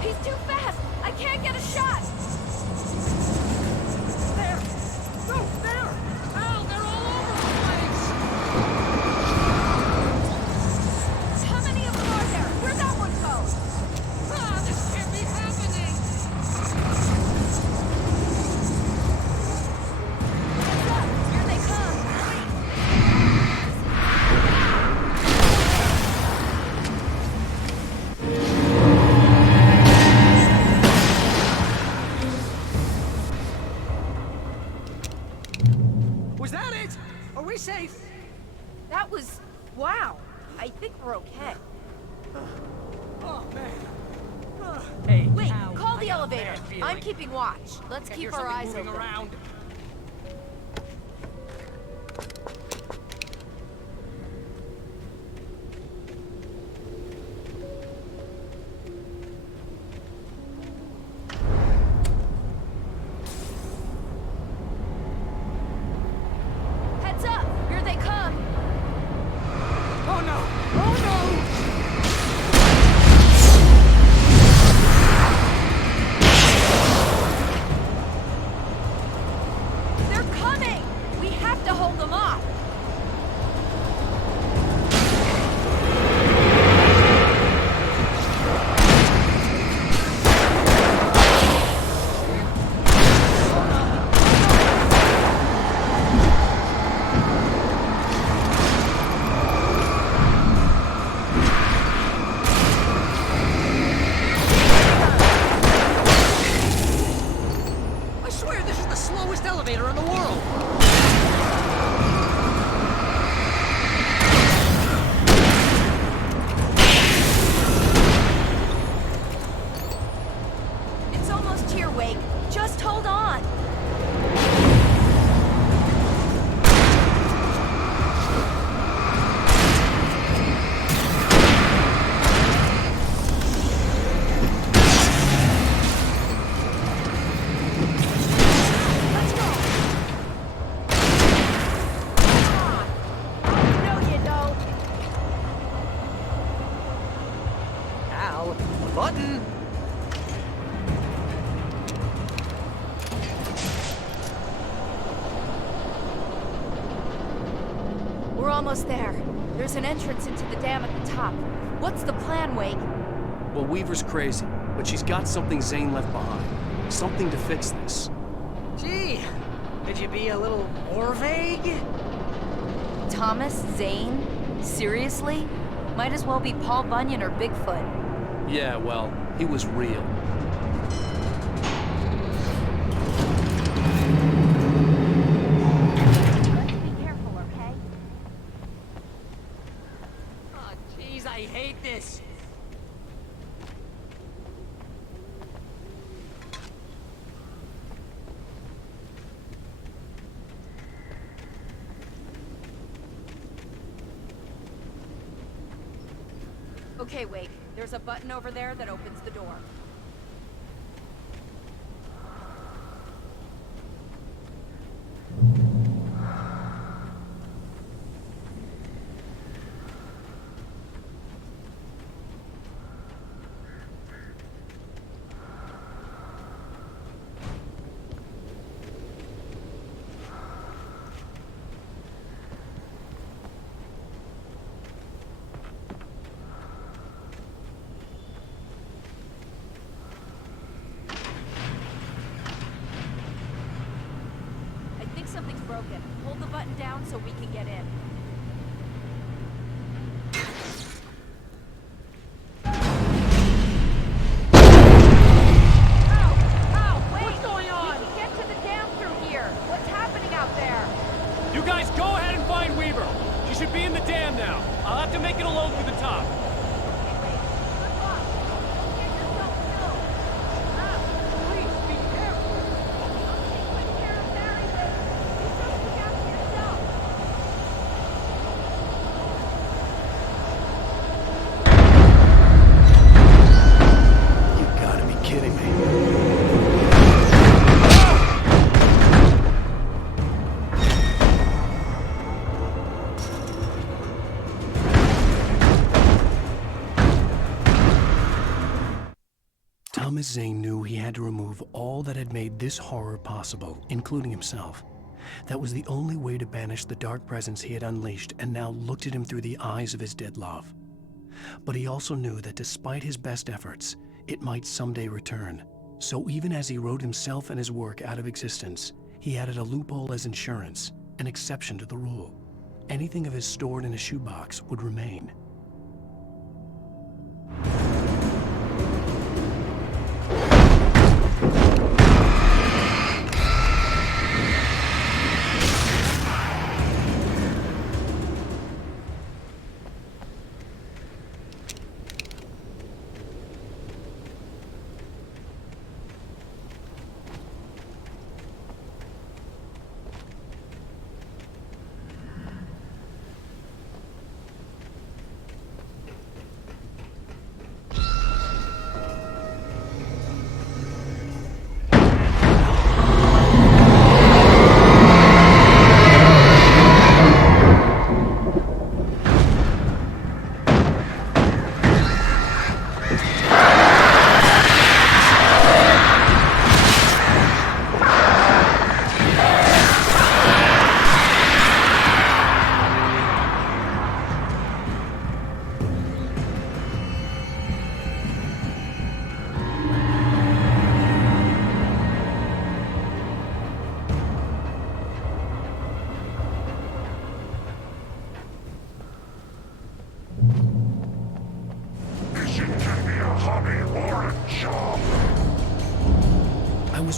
He's too fast! I can't get a shot! There! No, there! we safe? That was... wow. I think we're okay. Oh, man. Hey, Wait, Al, call I the got a elevator. bad feeling. I'm keeping watch. Let's I keep hear our something eyes moving open. around. Heads up! Here they come! Oh, no! Oh, no! They're coming! We have to hold them off! I swear this is the slowest elevator in the world! It's almost here, Wake. Just hold on! Let's go! Come on! No, you don't! Al, the button! We're almost there. There's an entrance into the dam at the top. What's the plan, Wake? Well, Weaver's crazy, but she's got something Zane left behind. Something to fix this. Gee, could you be a little more vague? Thomas Zane? Seriously? Might as well be Paul Bunyan or Bigfoot. Yeah, well, he was real. Let's be careful, okay? Oh, jeez, I hate this. Okay, Wake. There's a button over there that opens the door. I think something's broken. Hold the button down so we can get in. Wait! What's going on? We can get to the dam through here. What's happening out there? You guys go ahead and find Weaver. She should be in the dam now. I'll have to make it alone through the top. Okay, Wake. Good luck. Don't get yourself killed. Please be careful. I'll take good care of Barry, Wake. You just look after yourself. You gotta be kidding me. Thomas Zane knew he had to remove all that had made this horror possible, including himself. That was the only way to banish the dark presence he had unleashed and now looked at him through the eyes of his dead love. But he also knew that despite his best efforts, it might someday return. So even as he wrote himself and his work out of existence, he added a loophole as insurance, an exception to the rule. Anything of his stored in a shoebox would remain.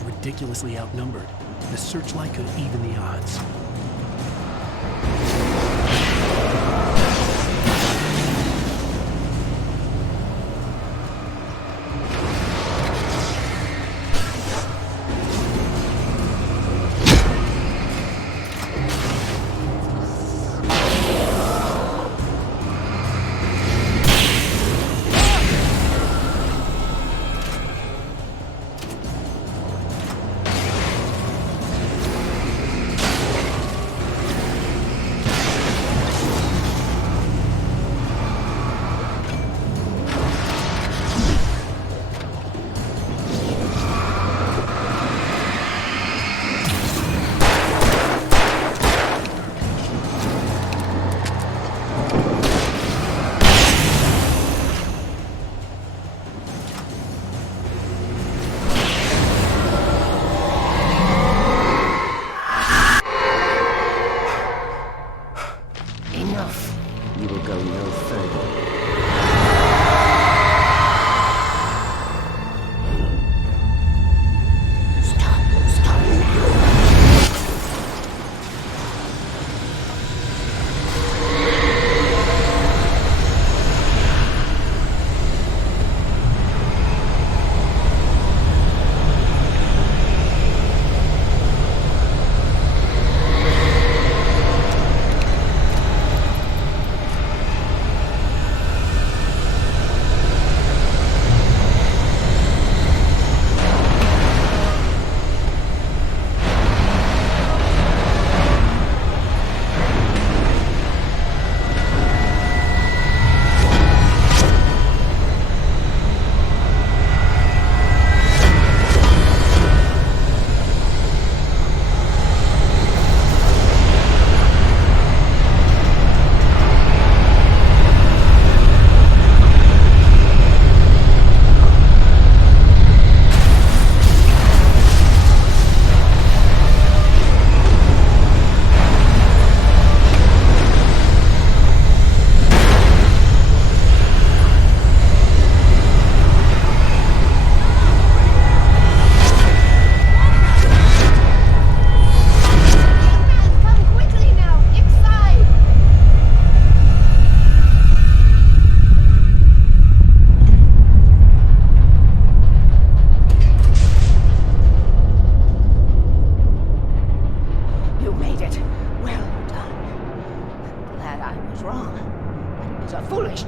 ridiculously outnumbered. The searchlight could even the odds. You will go no further.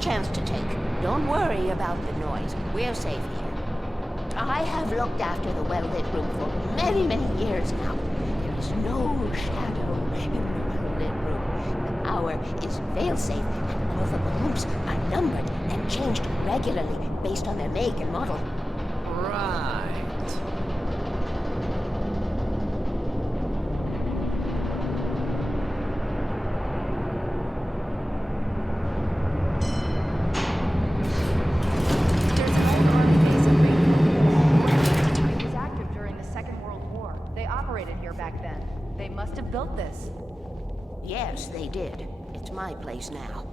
chance to take. Don't worry about the noise. We're safe here. I have looked after the well-lit room for many, many years now. There is no shadow in the well-lit room. The power is fail-safe, and all the bulbs are numbered and changed regularly based on their make and model. Right. They must have built this. Yes, they did. It's my place now.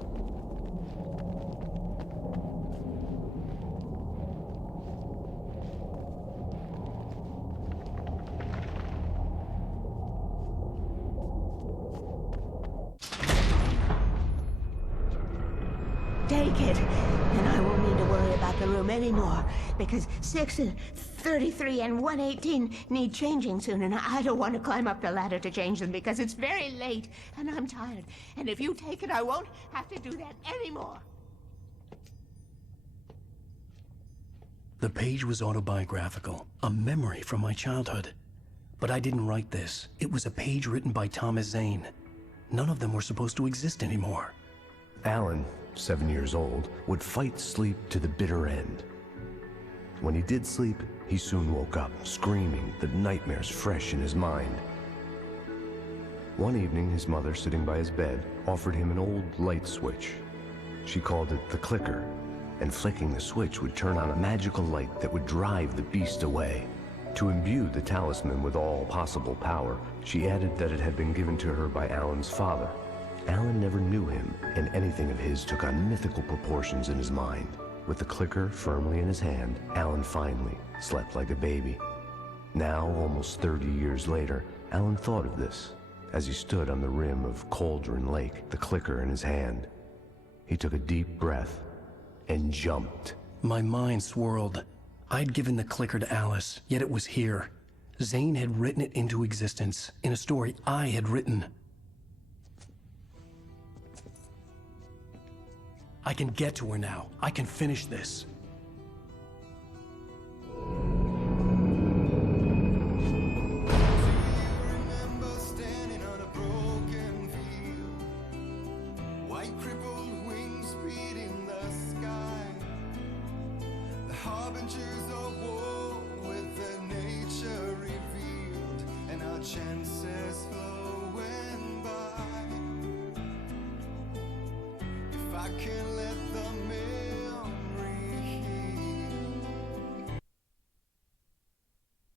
Take it, and I won't need to worry about the room anymore, because 6 and 33 and 118 need changing soon, and I don't want to climb up the ladder to change them because it's very late, and I'm tired. And if you take it, I won't have to do that anymore. The page was autobiographical, a memory from my childhood. But I didn't write this. It was a page written by Thomas Zane. None of them were supposed to exist anymore. Alan, 7 years old, would fight sleep to the bitter end. When he did sleep, he soon woke up, screaming, the nightmares fresh in his mind. One evening, his mother, sitting by his bed, offered him an old light switch. She called it the clicker, and flicking the switch would turn on a magical light that would drive the beast away. To imbue the talisman with all possible power, she added that it had been given to her by Alan's father. Alan never knew him, and anything of his took on mythical proportions in his mind. With the clicker firmly in his hand, Alan finally slept like a baby. Now, almost 30 years later, Alan thought of this as he stood on the rim of Cauldron Lake, the clicker in his hand. He took a deep breath and jumped. My mind swirled. I'd given the clicker to Alice, yet it was here. Zane had written it into existence in a story I had written. I can get to her now. I can finish this. Harbingers of war with their nature revealed and our chances flowing by. If I can let the